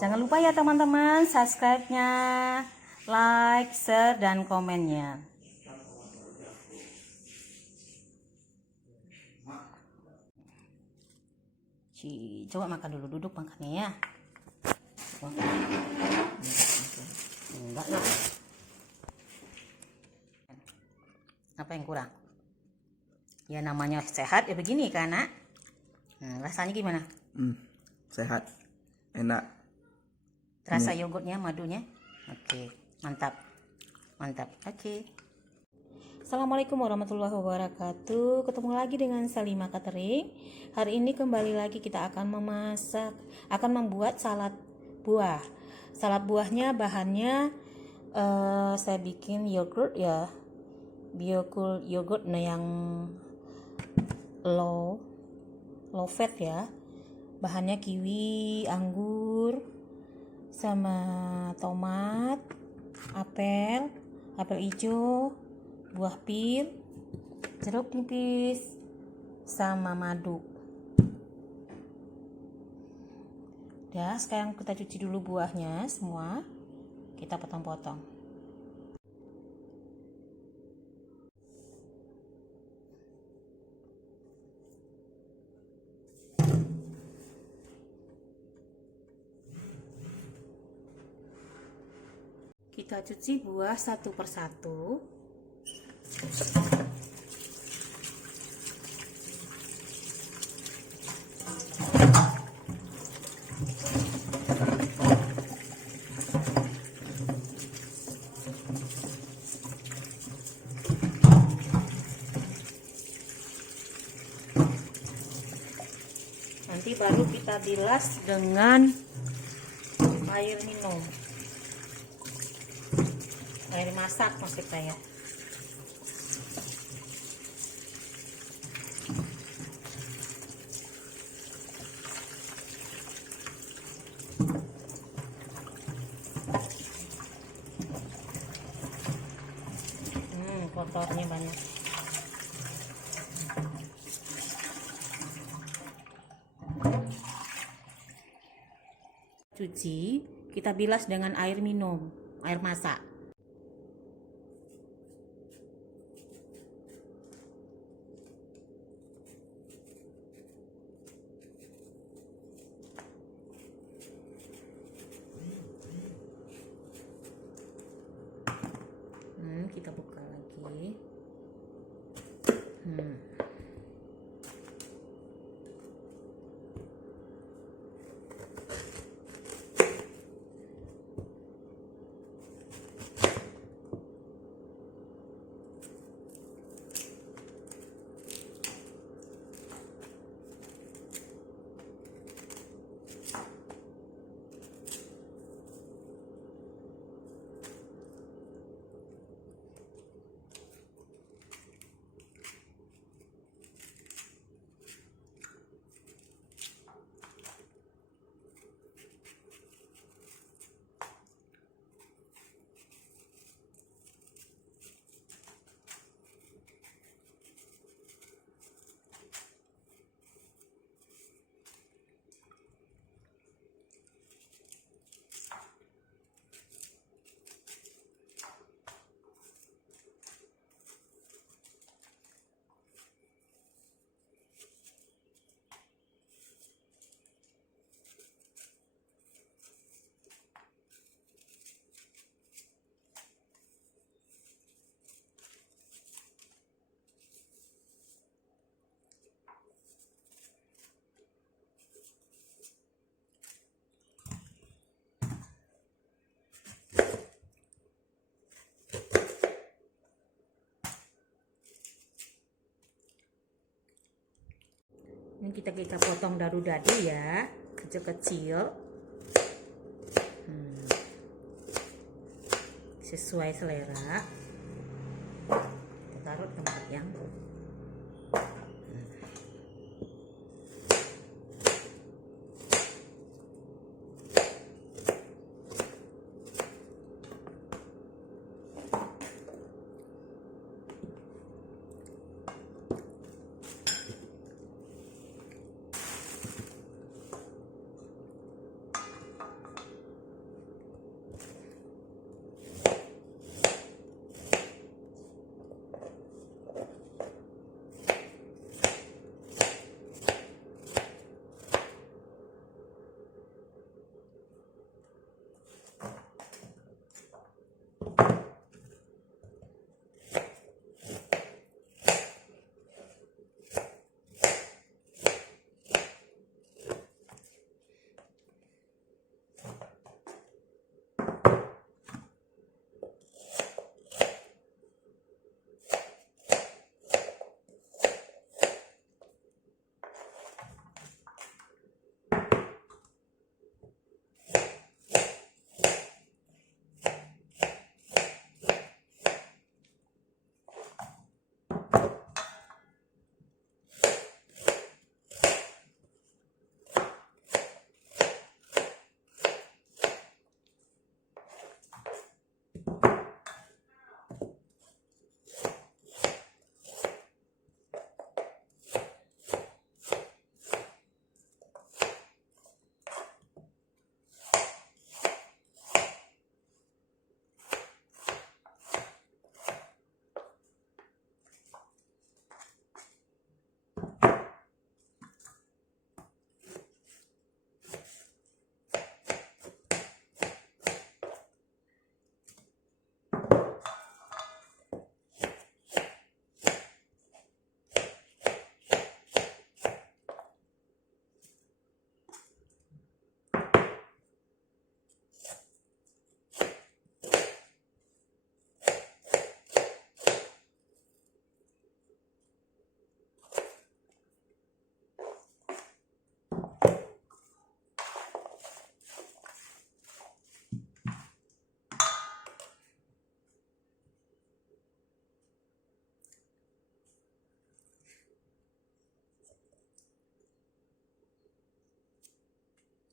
Jangan lupa ya teman-teman, subscribe-nya, like, share, dan komennya. Coba makan dulu, duduk makannya ya. Enggak lah. Apa yang kurang? Ya namanya sehat ya begini kan, Nak? Nah, rasanya gimana? Sehat, enak. Terasa yogurtnya, madunya? Oke, mantap. Mantap. Oke. Assalamualaikum warahmatullahi wabarakatuh. Ketemu lagi dengan Salima Catering. Hari ini kembali lagi kita akan membuat salad buah. Salad buahnya bahannya saya bikin yogurt ya, Biocool yogurt yang low fat ya. Bahannya kiwi, anggur, sama tomat, apel hijau, buah pir, jeruk nipis, sama madu. Ya, sekarang kita cuci dulu buahnya semua. Kita potong-potong. Kita cuci buah satu persatu. Nanti baru kita bilas dengan air minum, air masak maksud saya. Kotornya banyak. Cuci, kita bilas dengan air minum, air masak. Kita buka lagi. Ini kita potong dadu-dadu ya, kecil-kecil, sesuai selera. Kita taruh tempat yang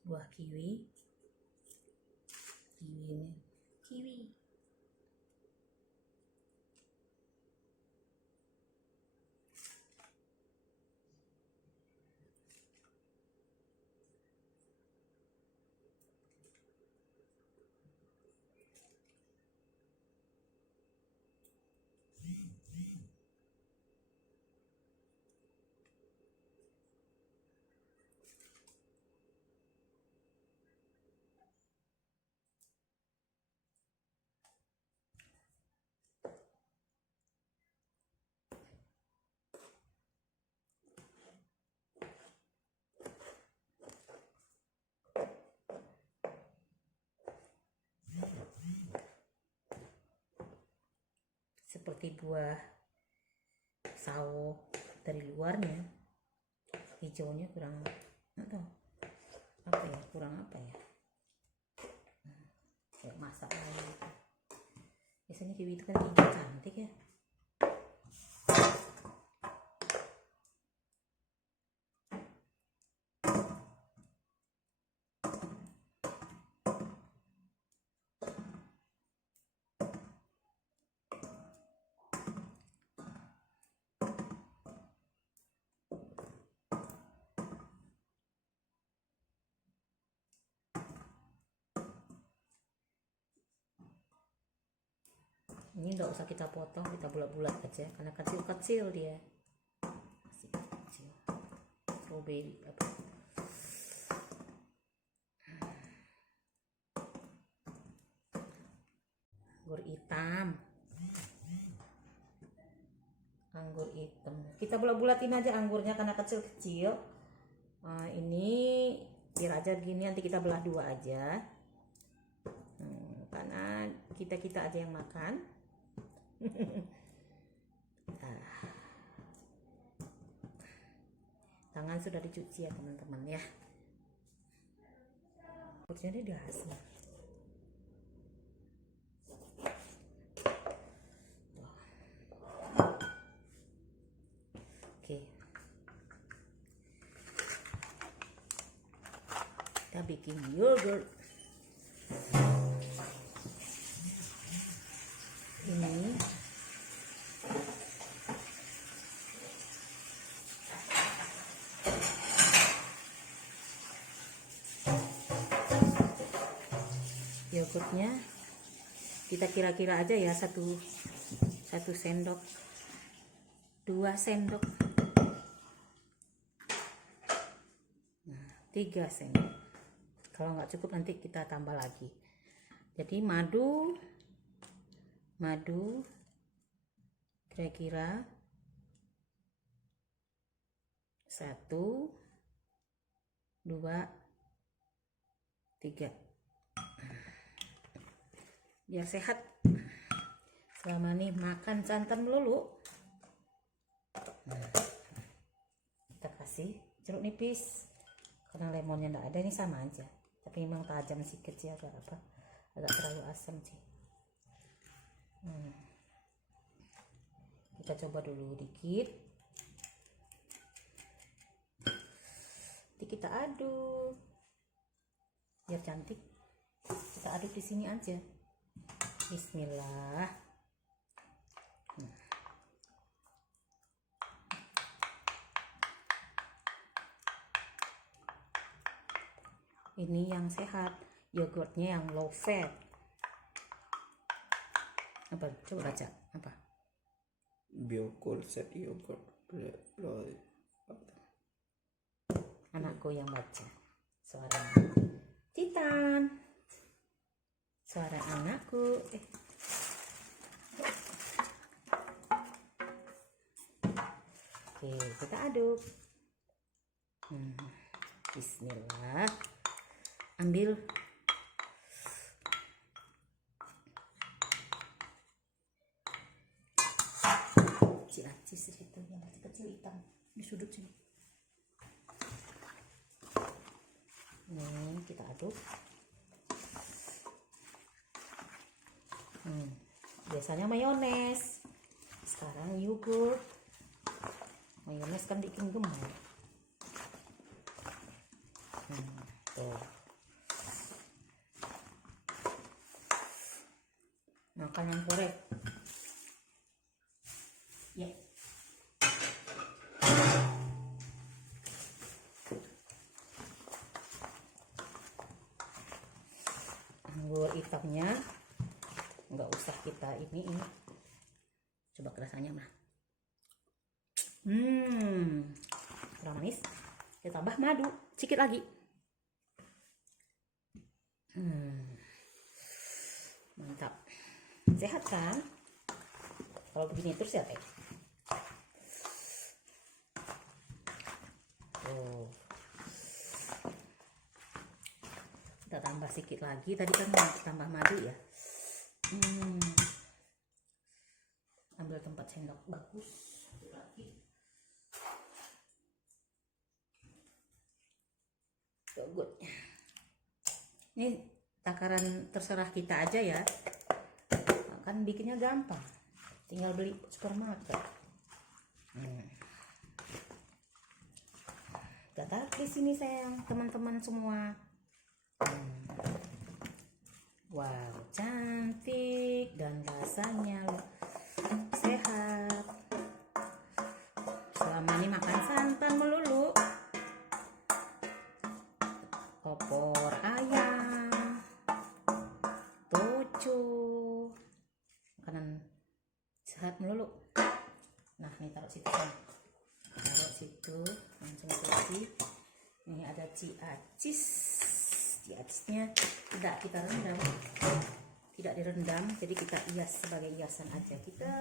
buah kiwi. Kiwi. Seperti buah sawo dari luarnya, hijaunya kurang atau apa ya, kurang apa ya, kayak masak lagi gitu. Biasanya kiwi itu kan hijau cantik ya. Ini nggak usah kita potong, kita bulat-bulat aja karena kecil-kecil dia, masih kecil. Strawberry apa? Anggur hitam. Anggur hitam. Kita bulat-bulatin aja anggurnya karena kecil-kecil. Ini biar aja begini, nanti kita belah dua aja. Karena kita aja yang makan. Tangan sudah dicuci ya teman-teman ya. Kucingnya dia asli. Oke. Kita bikin yogurt. Ini yogurtnya kita kira-kira aja ya, satu sendok, 2 sendok, 3 sendok. Kalau nggak cukup nanti kita tambah lagi. Jadi madu kira-kira 1, 2, 3. Biar sehat. Selama nih makan santan melulu. Kita kasih jeruk nipis. Karena lemonnya enggak ada, ini sama aja. Tapi memang tajam sedikit sih, agak terlalu asam sih. Kita coba dulu dikit. Nanti kita aduk biar cantik. Kita aduk di sini aja. Bismillah. Ini yang sehat, yogurtnya yang low fat. Apa? Coba baca apa? Biocolset yogurt. Anakku yang baca. Suara Titan. Suara anakku. Oke, kita aduk. Bismillah. Ambil. Ciacis itu yang kecil hitam di sudut sini. Nih, kita aduk. Biasanya mayones, sekarang yogurt. Mayones kan bikin gemuk. Tuh. makanan Korea. Ya. Anggur hitamnya nggak usah kita ini. Coba rasanya mah. Kurang manis. Kita tambah madu sedikit lagi. Mantap. Sehat kan? Kalau begini terus ya teh. Kita tambah sedikit lagi. Tadi kan tambah madu ya. Ambil tempat sendok bagus. Satu lagi. So good. Ini takaran terserah kita aja ya. Kan bikinnya gampang. Tinggal beli supermarket. Gak tahu di sini sayang, teman-teman semua. Wow, cantik dan rasanya sehat. Selama ini makan santan melulu. Opor ayam, tocu, makanan sehat melulu. Nah, ini taruh situ kan. Taruh situ, langsung kasih. Ini ada ciacis. Ciacisnya tidak kita rendam, tidak direndam, jadi kita hias sebagai hiasan aja. Kita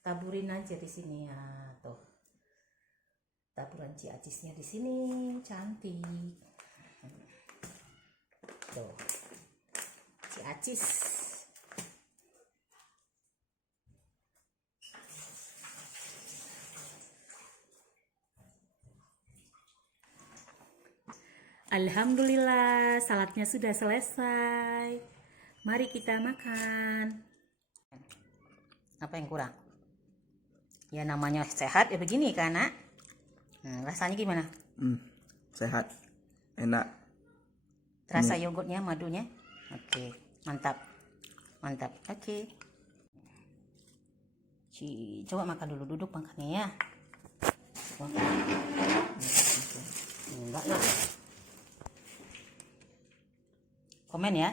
taburin aja di sini ya, tuh. Taburan ciacisnya di sini cantik. Tuh. Ciacis. Alhamdulillah, saladnya sudah selesai. Mari kita makan. Apa yang kurang? Ya namanya sehat ya begini kan, Nak? Rasanya gimana? Sehat. Enak. Terasa yogurtnya, madunya? Oke, mantap. Mantap. Oke. Coba makan dulu, duduk makannya ya. Enggak lah. Komen ya.